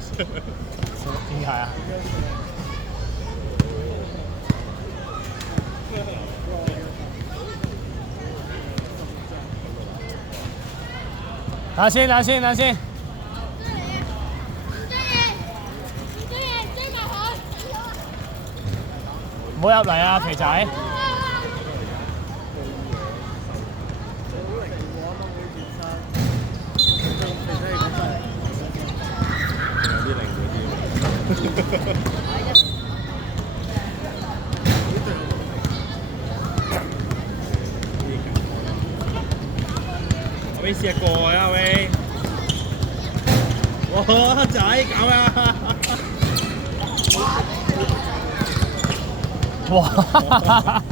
點解啊？等下先，等下先，等下先。唔好入嚟啊，肥仔！阿威試下過啊，阿威！哇，仔搞啊！哇！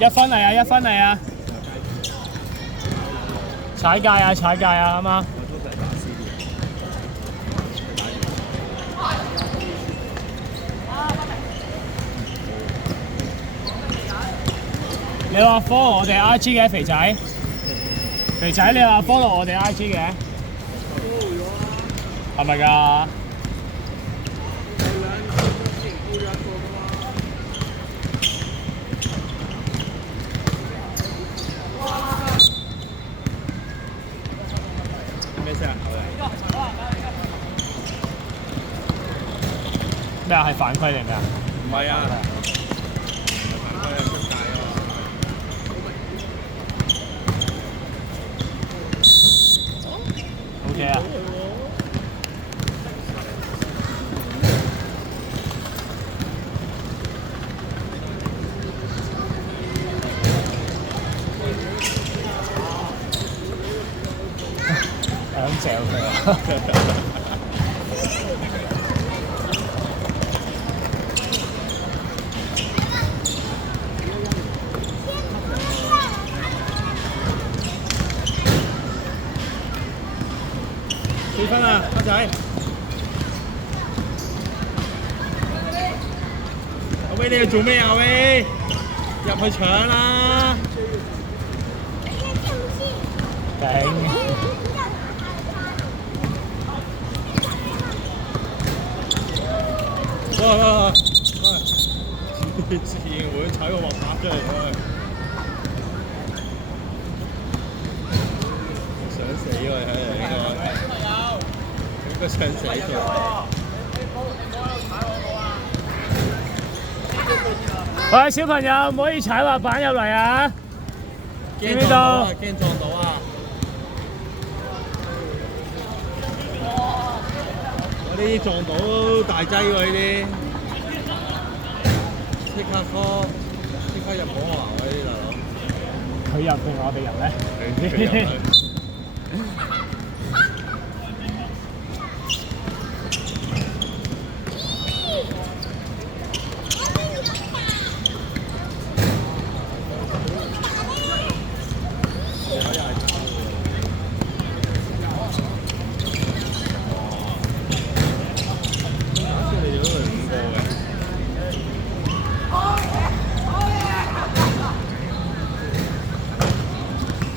一分嚟啊！一分嚟啊！踩界啊！踩界啊！啱啱？你話 follow 我哋 IG 嘅肥仔，肥仔你話 follow 我哋 IG 嘅，係咪㗎？咩啊？係犯規定咩啊？唔係啊！OK 啊！係咁嚼佢啊！4分啊，阿仔！阿威，你要做咩啊？阿威，入去搶啦！頂！哇！自然會踩個滑板出嚟喎！想死喎！睇嚟呢個想死咗。喂，小朋友唔可以踩滑板入嚟啊！驚撞到啊！驚撞到啊！我呢啲撞到大劑喎，呢啲即刻科，即刻入保學校喎，呢啲大佬。佢入定我哋入咧？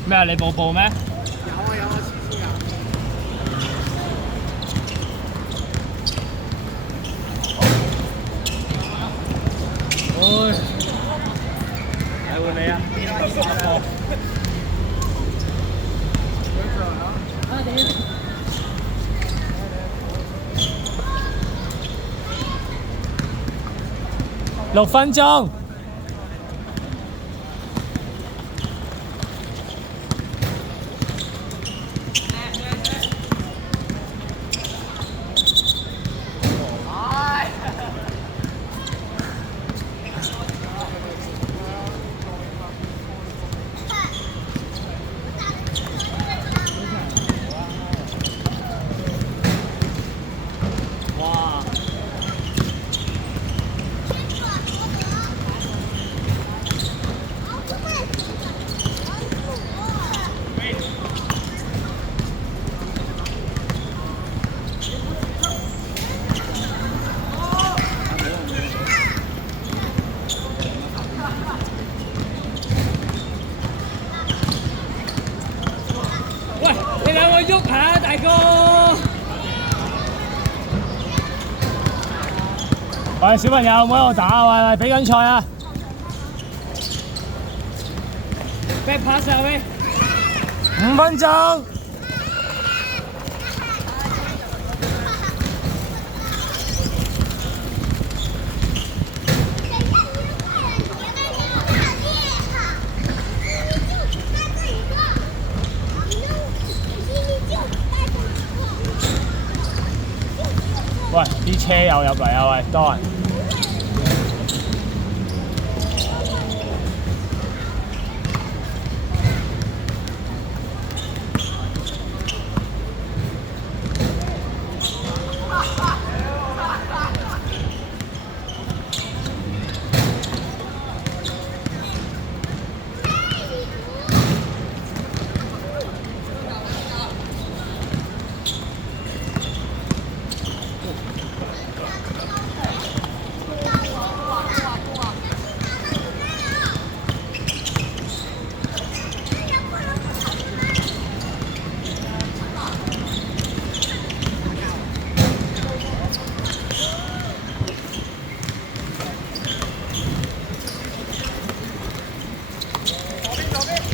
咩啊？你冇報咩？有啊有啊，黐線啊！唉，睇換你啊！ 6分鐘。喐下大哥！喂，小朋友唔好喺度打啊！喂，比緊賽啊 ！back pass 啊喂！5分鐘。喂，啲車又入嚟啊！喂，多人。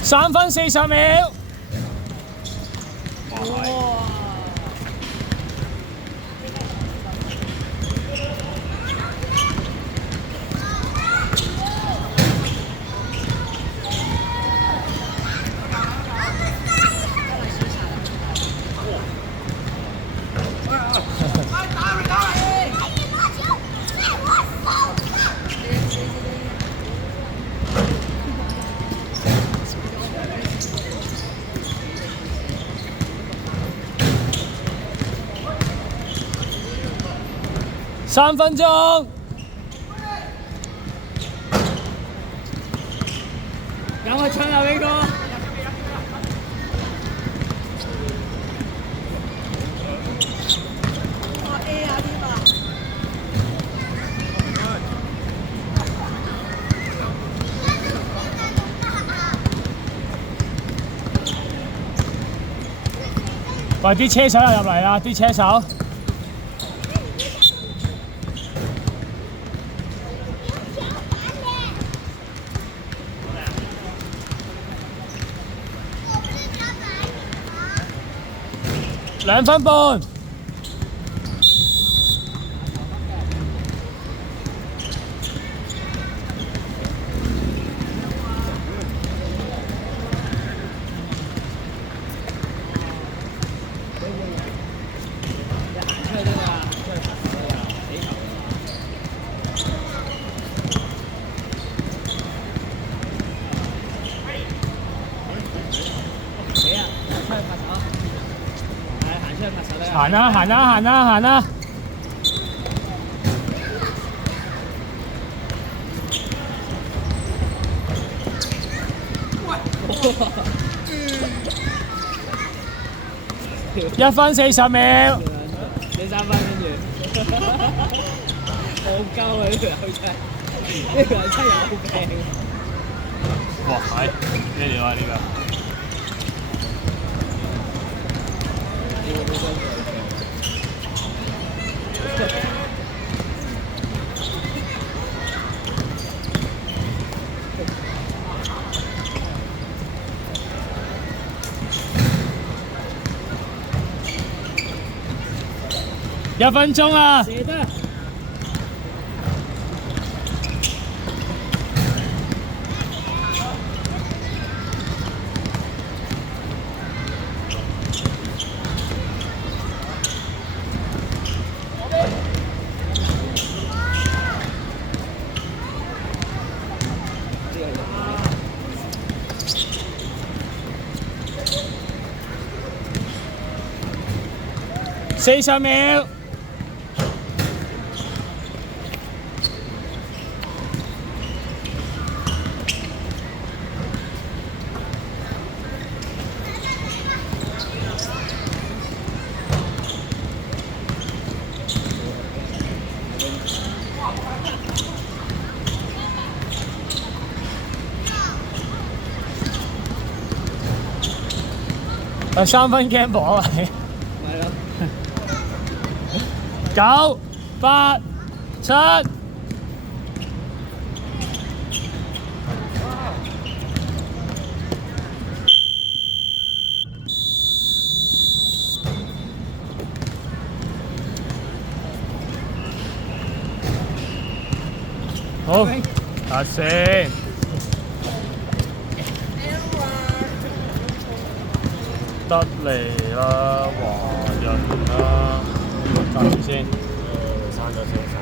3分40秒。3分鐘，有冇搶啊？呢個？A 啊啲嘛？喂，啲車手又入嚟啦！啲車手。2分半。行啦行啦行啦行啦！1分40秒。你3分跟住，好鳩啊！呢條友真係，呢條友真係有病。哇！係咩料啊？呢個？1分鐘啦！ 40秒。有3分 gamble 嚟。咪咯。9、8、7。好，下先。得嚟啦，華人啦，揸住先。刪咗先。